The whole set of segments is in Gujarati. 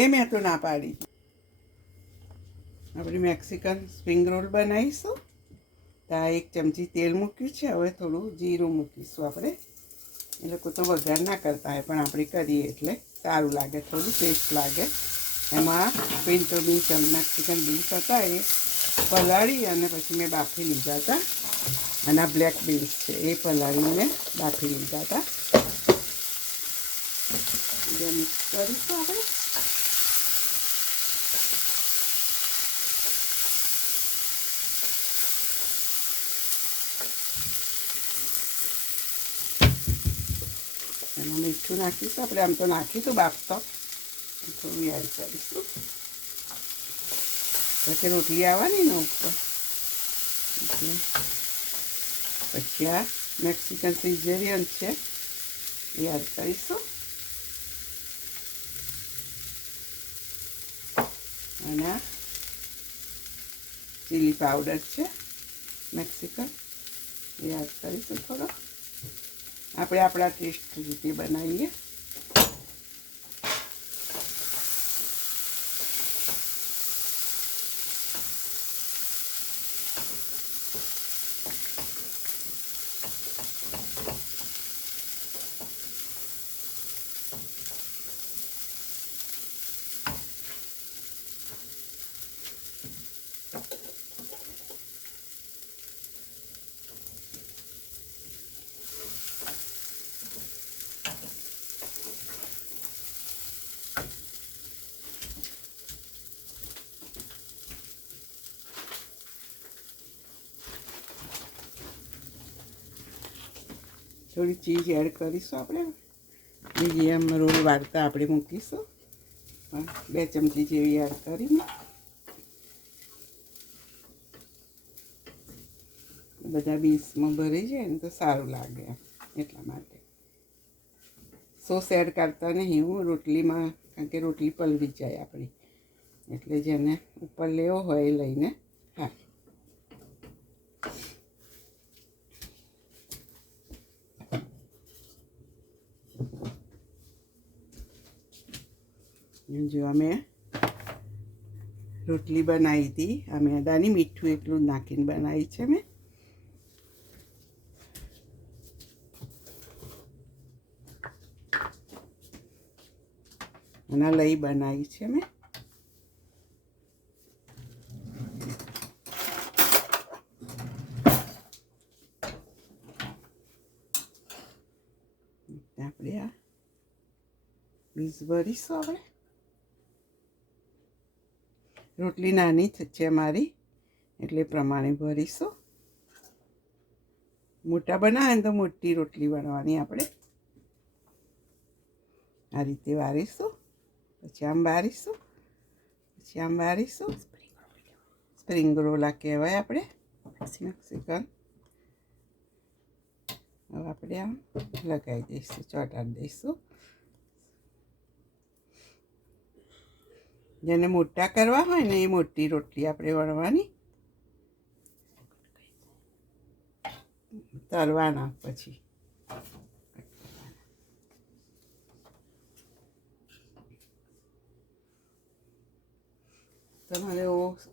એ મેં તો ના પાડી. આપણે મેક્સિકન સ્પ્રિંગ રોલ બનાવીશું. તો આ 1 ચમચી તેલ મૂક્યું છે. હવે થોડું જીરું મૂકીશું આપણે. એ લોકો તો વઘાર ના કરતા હોય પણ આપણે કરીએ એટલે સારું લાગે, થોડું ટેસ્ટ લાગે. એમાં પિન્ટો બીન્સ મેક્સિકન બીન્સ હતા એ પલાળી અને પછી મેં બાફી લીધા હતા. અને આ બ્લેક બીન્સ છે એ પલાળીને બાફી લીધા હતા. એટલે મિક્સ કરીશું આપણે. એમાં મીઠું નાખીશું આપણે. આમ તો નાખીશું બાફતો, થોડું એડ કરીશું પછી રોટલી આવવાની ને ઉપર. એટલે પછી આ મેક્સિકન સિઝેરિયન છે એ એડ કરીશું. અને ચીલી પાવડર છે મેક્સિકન એ એડ કરીશું થોડો. આપણે આપણા ટેસ્ટ રીતે બનાવીએ. થોડી ચીઝ એડ કરીશું આપણે. મીડિયમ રોલ વાળતા આપણે મૂકીશું. 2 ચમચી જેવી એડ કરીને બધા બીન્સમાં ભરી જાય ને તો સારું લાગે, એટલા માટે. સોસ એડ કરતા નહીં હું રોટલીમાં, કારણ કે રોટલી પલળી જાય આપણી. એટલે જેને ઉપર લેવો હોય એ લઈને હા. જો અમે રોટલી બનાવી હતી આ મેદાની, મીઠું એટલું જ નાખીને બનાવી છે મેં. અને લઈ બનાવી છે મેં. આપણે આ બીજ ભરીશું. આપણે રોટલી નાની છે મારી એટલે પ્રમાણે ભરીશું. મોટા બનાવે ને તો મોટી રોટલી બનાવવાની આપણે. આ રીતે વારીશું, પછી આમ વારીશું, પછી આમ વારીશું. સ્પ્રિંગ રોલા કહેવાય આપણે મેક્સિકન. હવે આપણે આમ લગાવી દઈશું, ચોંટાડી દઈશું. જેને મોટા કરવા હોય ને એ મોટી રોટલી આપણે વણવાની, તળવાના પછી. તમારે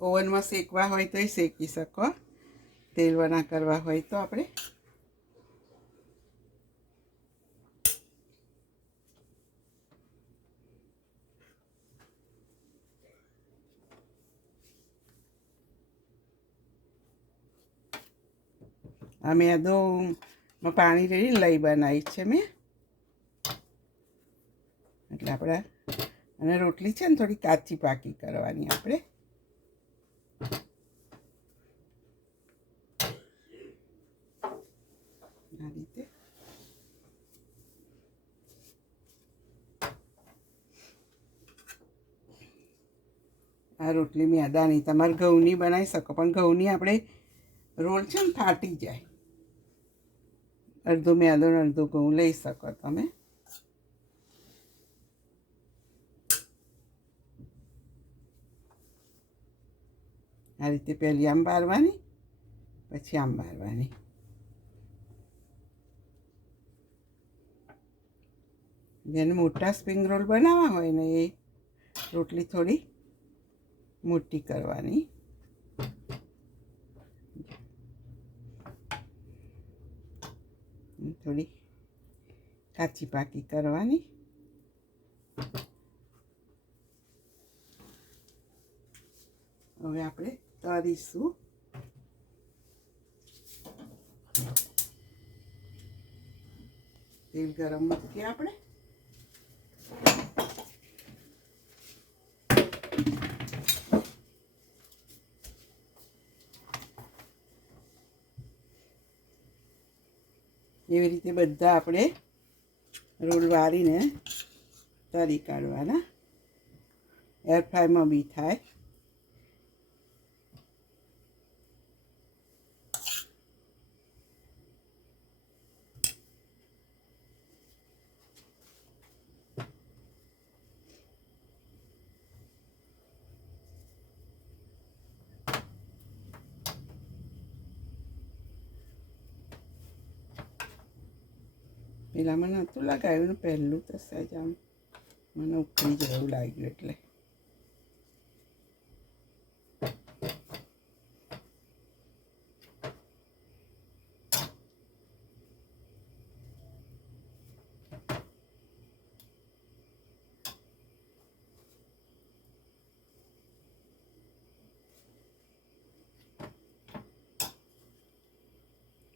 ઓવનમાં શેકવા હોય તો શેકી શકો, તેલવાના કરવા હોય તો આપણે. આ મેદોમાં પાણી રેડીને લઈ બનાવી છે મેં. એટલે આપણે અને રોટલી છે ને થોડી કાચી પાકી કરવાની આપણે. આ રીતે આ રોટલી મેદાની, તમારે ઘઉંની બનાવી શકો પણ ઘઉંની આપણે રોલ છે ને ફાટી જાય. અડધો મેદો ને અડધો ઘઉં લઈ શકો તમે. આ રીતે પહેલી આમ બારવાની, પછી આમ બારવાની. જેને મોટા સ્પ્રિંગ રોલ બનાવવા હોય ને એ રોટલી થોડી મોટી કરવાની. થોડી કાચી પાકી કરવાની. હવે આપણે તળીશું. તેલ ગરમ મૂકીએ આપણે. એવી રીતે બધા આપણે રોલ વાળીને તળી કાઢવાના. એર ફ્રાયમાં બી થાય. પેલા મને નહોતું લગાવ્યું ને પહેલું તો સહેજ આમ મને ઉખડી જેવું લાગ્યું એટલે.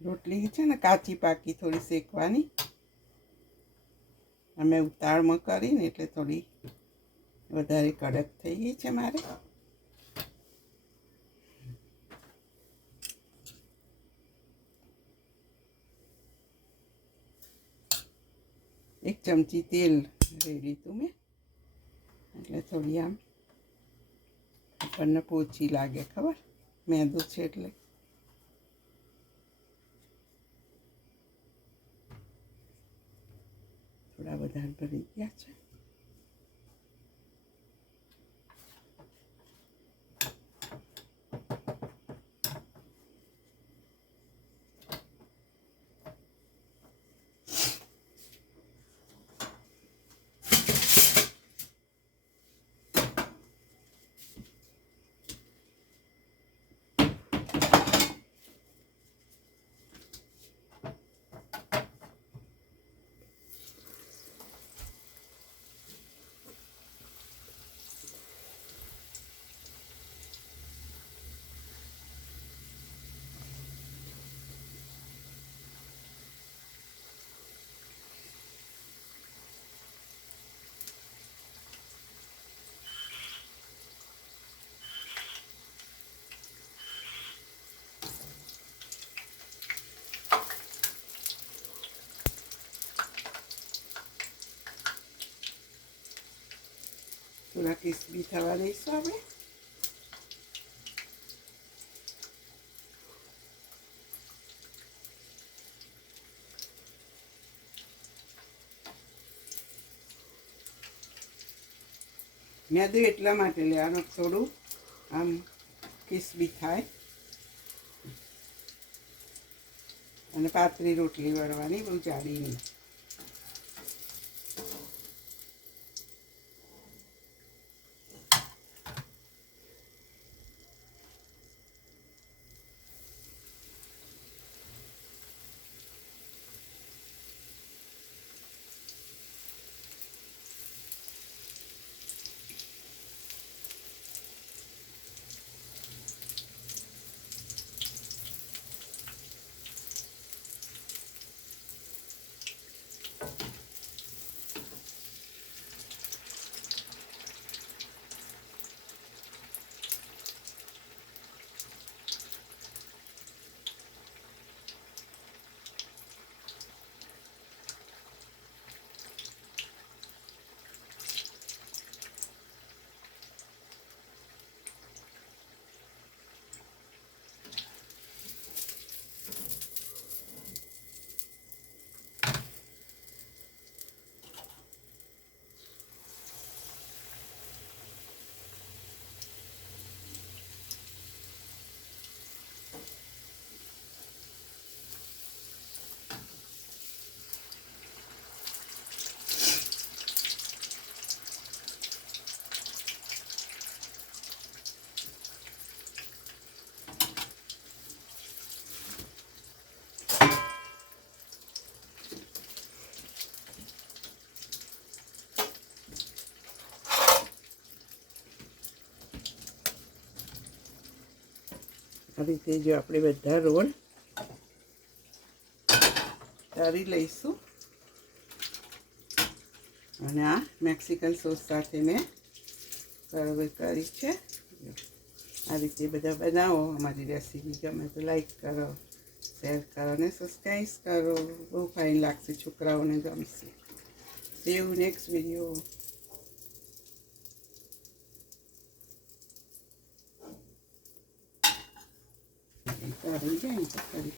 રોટલી છે ને કાચી પાકી થોડી શેકવાની. અમે ઉતાળમાં કરીને એટલે થોડી વધારે કડક થઈ ગઈ છે મારે. એક ચમચી તેલ રેડી હતું મેં, એટલે થોડી આમ આપણને પોચી લાગે, ખબર મેંદો છે એટલે. થોડા વધારે ભરી ગયા છે. થોડા ક્રિસ્પી થવા દઈશું આપણે. મેદું એટલા માટે લેવાનું થોડું આમ ક્રિસ્પી થાય અને પાતળી રોટલી વળવાની, બહુ જાડી નહીં. આ રીતે જો આપણે બધા રોલ તળી લઈશું અને આ મેક્સિકન સોસ સાથે મેં સર્વ કરી છે આ રીતે બધા બનાવો અમારી રેસીપી ગમે તો લાઈક કરો શેર કરો અને સબસ્ક્રાઈબ કરો બહુ ફાઇન લાગશે છોકરાઓને ગમશે See you next video.